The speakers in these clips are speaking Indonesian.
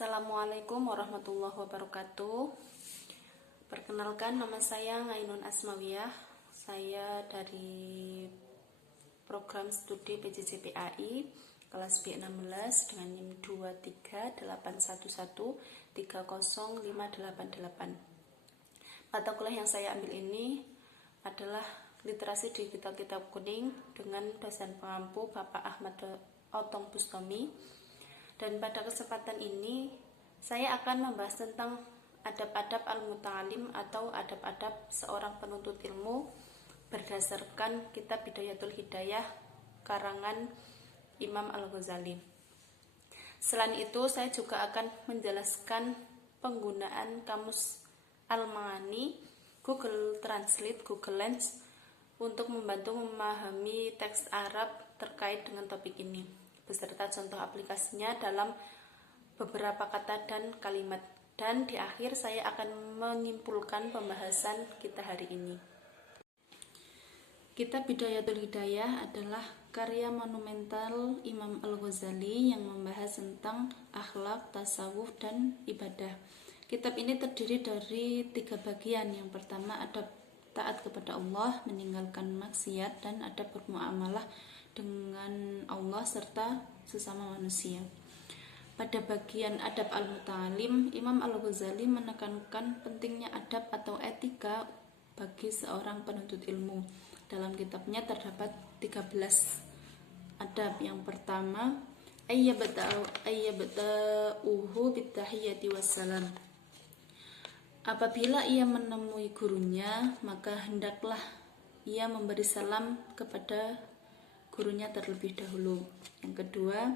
Assalamualaikum warahmatullahi wabarakatuh. Perkenalkan, nama saya Ainun Asmawiyah. Saya dari program studi PJJ-PAI kelas B16 dengan NIM 2381130588. Mata kuliah yang saya ambil ini adalah literasi digital kitab kuning dengan dosen pengampu Bapak Ahmad Otong Bustami. Dan pada kesempatan ini saya akan membahas tentang adab-adab al-muta'alim atau adab-adab seorang penuntut ilmu berdasarkan kitab Bidayatul Hidayah karangan Imam Al-Ghazali. Selain itu, saya juga akan menjelaskan penggunaan kamus Al-Ma'ani, Google Translate, Google Lens untuk membantu memahami teks Arab terkait dengan topik ini, beserta contoh aplikasinya dalam beberapa kata dan kalimat. Dan di akhir saya akan menyimpulkan pembahasan kita hari ini. Kitab Bidayatul Hidayah adalah karya monumental Imam Al-Ghazali yang membahas tentang akhlak, tasawuf, dan ibadah. Kitab ini terdiri dari 3 bagian. Yang pertama, adab taat kepada Allah, meninggalkan maksiat, dan adab bermuamalah dengan Allah serta sesama manusia. Pada bagian adab al-muta'alim, Imam Al-Ghazali menekankan pentingnya adab atau etika bagi seorang penuntut ilmu. Dalam kitabnya terdapat 13 adab. Yang pertama, ayyabta'uhu bittahiyyati wassalam. Apabila ia menemui gurunya, maka hendaklah ia memberi salam kepada gurunya terlebih dahulu. Yang kedua,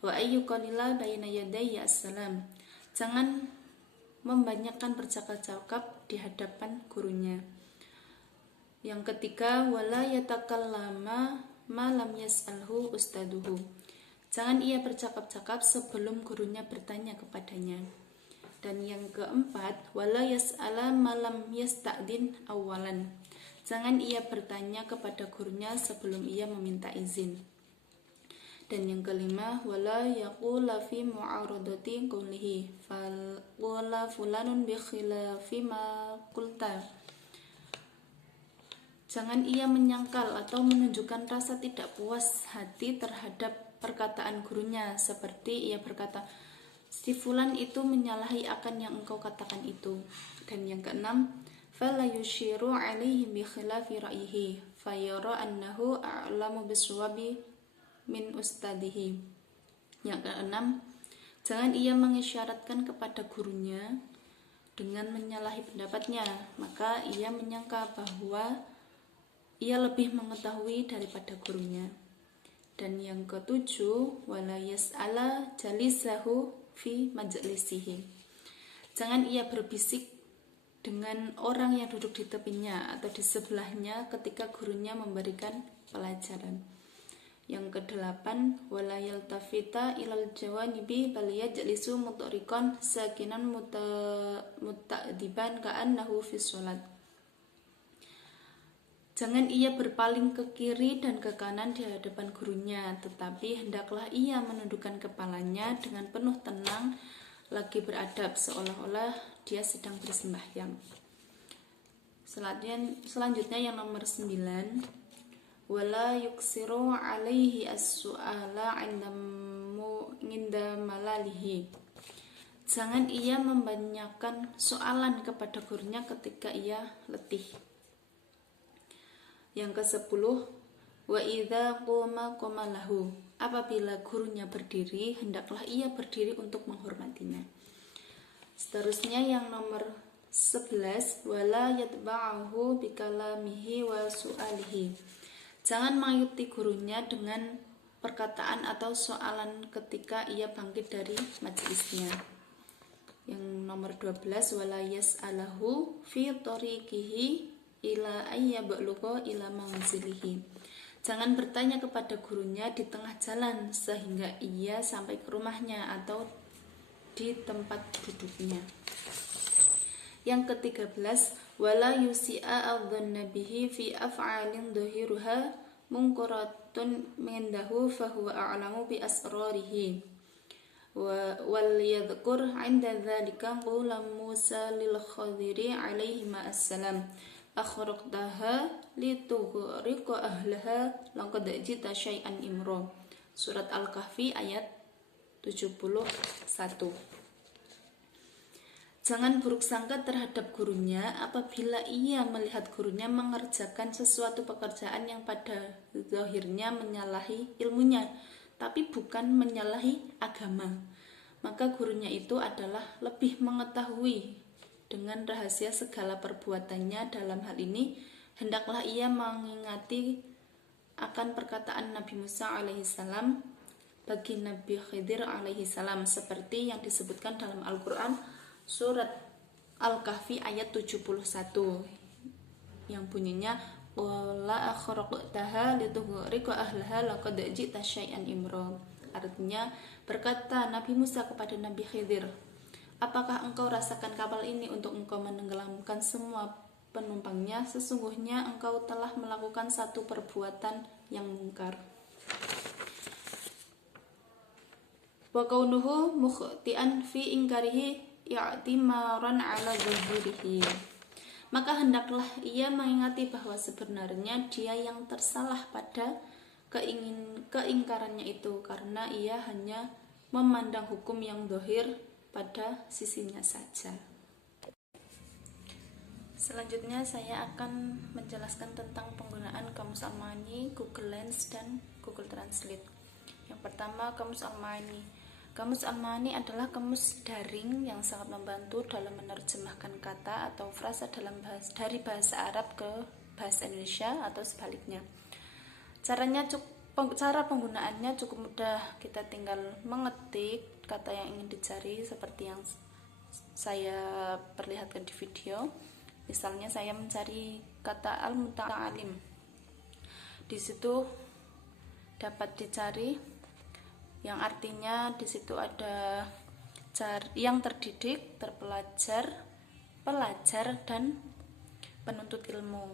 wa ayyuqalila baina yadayhi assalam. Jangan membanyakkan bercakap-cakap di hadapan gurunya. Yang ketiga, wala yatakallama ma lam yas'alhu ustaduhu. Jangan ia bercakap-cakap sebelum gurunya bertanya kepadanya. Dan yang keempat, wala yas'ala ma lam yasta'din awalan. Jangan ia bertanya kepada gurunya sebelum ia meminta izin. Dan yang kelima, wala yaqula fi mu'aradati qawlihi faqala fulanun bi khilafi ma qulta. Jangan ia menyangkal atau menunjukkan rasa tidak puas hati terhadap perkataan gurunya, seperti ia berkata, si fulan itu menyalahi akan yang engkau katakan itu. Dan yang keenam, fala yushiru alaihi bi khilafi ra'yihi fayara annahu a'lamu biswabi min ustadihi. Yang keenam, jangan ia mengisyaratkan kepada gurunya dengan menyalahi pendapatnya, maka ia menyangka bahwa ia lebih mengetahui daripada gurunya. Dan yang ketujuh, wala yas'ala jalisahu fi majlisihi. Jangan ia berbisik dengan orang yang duduk di tepinya atau di sebelahnya ketika gurunya memberikan pelajaran. Yang kedelapan, wala yaltafita ilal jawanibi bal yajlisu mutariqan sakinan muta'diban ka'annahu fi sholat. Jangan ia berpaling ke kiri dan ke kanan di hadapan gurunya, tetapi hendaklah ia menundukkan kepalanya dengan penuh tenang lagi beradab, seolah-olah dia sedang bersembahyang. Selanjutnya yang nomor 9, wala yuksiru alaihi as-su'ala 'inda malalihi. Jangan ia membanyakkan soalan kepada gurunya ketika ia letih. Yang ke-10, wa idza qama lahu. Apabila gurunya berdiri, hendaklah ia berdiri untuk menghormatinya. Seterusnya yang nomor 11, wala yatba'ahu bikalamihi wa su'alihi. Jangan mengikuti gurunya dengan perkataan atau soalan ketika ia bangkit dari majelisnya. Yang nomor 12, wala yas'alahu fi tariqihi ila ayyabluqa ila manzilihi. Jangan bertanya kepada gurunya di tengah jalan sehingga ia sampai ke rumahnya atau di tempat duduknya. Yang ke-13, wala yusi'a adzanna bihi fi af'alin dhahiruha munkaratun mindahu fahuwa a'lamu bi asrarihi. wal yadhkur 'inda dzalika qula Musa lil Khadiri alaihi assalam akhraqtaha litughriqa ahlaha laqad jita syai'an imra. Surat Al-Kahfi ayat 71. Jangan buruk sangka terhadap gurunya apabila ia melihat gurunya mengerjakan sesuatu pekerjaan yang pada zahirnya menyalahi ilmunya, tapi bukan menyalahi agama. Maka gurunya itu adalah lebih mengetahui dengan rahasia segala perbuatannya. Dalam hal ini, hendaklah ia mengingati akan perkataan Nabi Musa alaihissalam bagi Nabi Khidir alaihissalam, seperti yang disebutkan dalam Al-Quran Surat Al-Kahfi ayat 71 yang bunyinya qala akhraqtaha litughriqa ahlaha laqad ji'ta syai'an imra. Artinya, berkata Nabi Musa kepada Nabi Khidir, apakah engkau rasakan kapal ini untuk engkau menenggelamkan semua penumpangnya? Sesungguhnya engkau telah melakukan satu perbuatan yang mungkar. Wa kaunuhu mukhti'an fi ingkarihi i'timaran ala zahirihi. Maka hendaklah ia mengingati bahwa sebenarnya dia yang tersalah pada keingkarannya itu, karena ia hanya memandang hukum yang zahir pada sisinya saja. Selanjutnya saya akan menjelaskan tentang penggunaan Kamus Al-Ma'ani, Google Lens, dan Google Translate. Yang pertama, Kamus Al-Ma'ani. Kamus Al-Ma'ani adalah kamus daring yang sangat membantu dalam menerjemahkan kata atau frasa dari bahasa Arab ke bahasa Indonesia atau sebaliknya. Cara penggunaannya cukup mudah. Kita tinggal mengetik kata yang ingin dicari seperti yang saya perlihatkan di video. Misalnya saya mencari kata al-muta'alim. Di situ dapat dicari yang artinya di situ ada yang terdidik, terpelajar, pelajar, dan penuntut ilmu.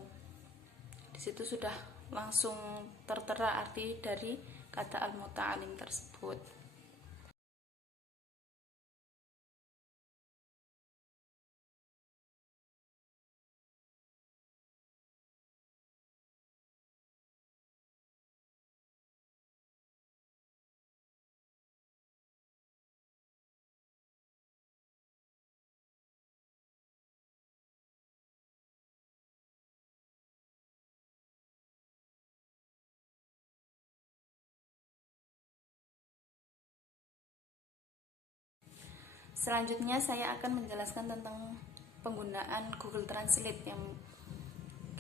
Di situ sudah langsung tertera arti dari kata al-muta'alim tersebut. Selanjutnya saya akan menjelaskan tentang penggunaan Google Translate yang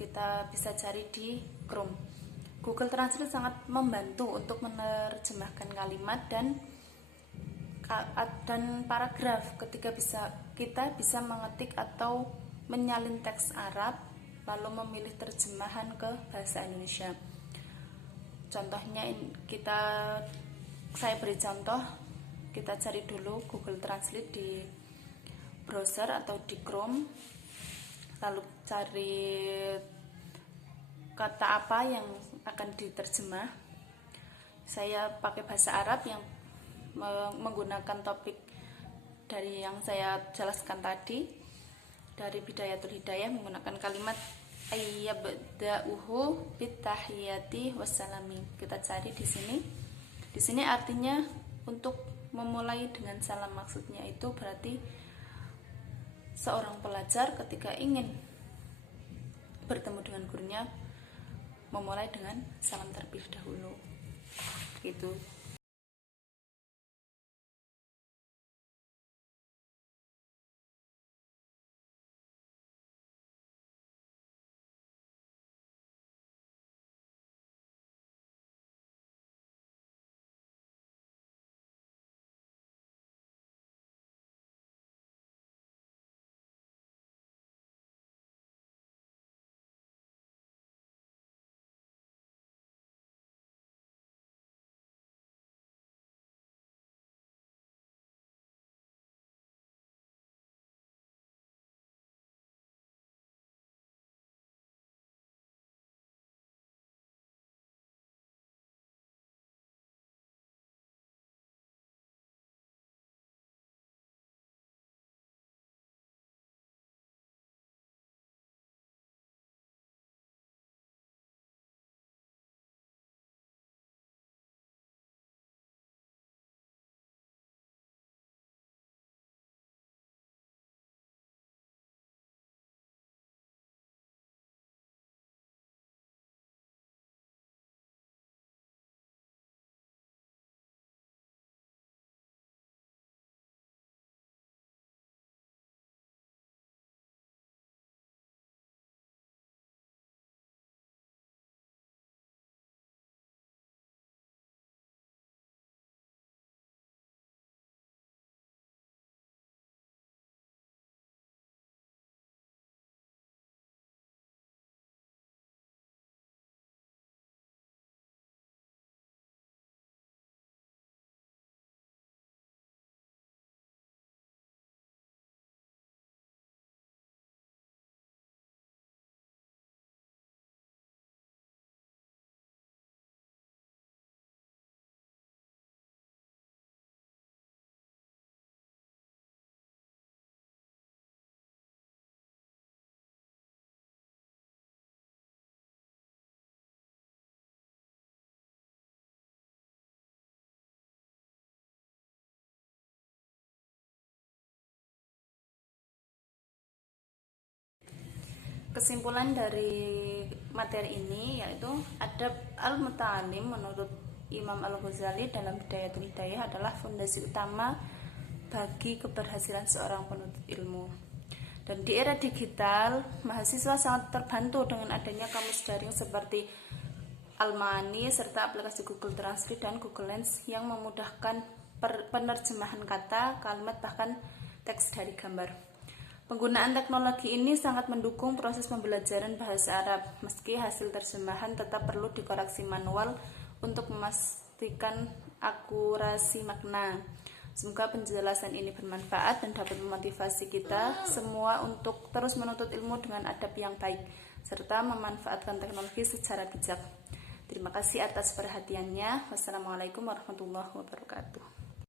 kita bisa cari di Chrome. Google Translate sangat membantu untuk menerjemahkan kalimat dan paragraf ketika kita bisa mengetik atau menyalin teks Arab lalu memilih terjemahan ke bahasa Indonesia. Contohnya saya beri contoh. Kita cari dulu Google Translate di browser atau di Chrome, lalu cari kata apa yang akan diterjemah. Saya pakai bahasa Arab yang menggunakan topik dari yang saya jelaskan tadi, dari Bidayatul Hidayah, menggunakan kalimat ayyabda'uhu bitahiyati wassalami. Kita cari di sini. Di sini artinya untuk memulai dengan salam, maksudnya itu berarti seorang pelajar ketika ingin bertemu dengan gurunya memulai dengan salam terlebih dahulu. Gitu. Kesimpulan dari materi ini yaitu adab al-muta'alim menurut Imam Al-Ghazali dalam Bidayatul Hidayah adalah fondasi utama bagi keberhasilan seorang penuntut ilmu. Dan di era digital, mahasiswa sangat terbantu dengan adanya kamus daring seperti Al-Ma'ani serta aplikasi Google Translate dan Google Lens yang memudahkan penerjemahan kata, kalimat, bahkan teks dari gambar. Penggunaan teknologi ini sangat mendukung proses pembelajaran bahasa Arab, meski hasil terjemahan tetap perlu dikoreksi manual untuk memastikan akurasi makna. Semoga penjelasan ini bermanfaat dan dapat memotivasi kita semua untuk terus menuntut ilmu dengan adab yang baik, serta memanfaatkan teknologi secara bijak. Terima kasih atas perhatiannya. Wassalamualaikum warahmatullahi wabarakatuh.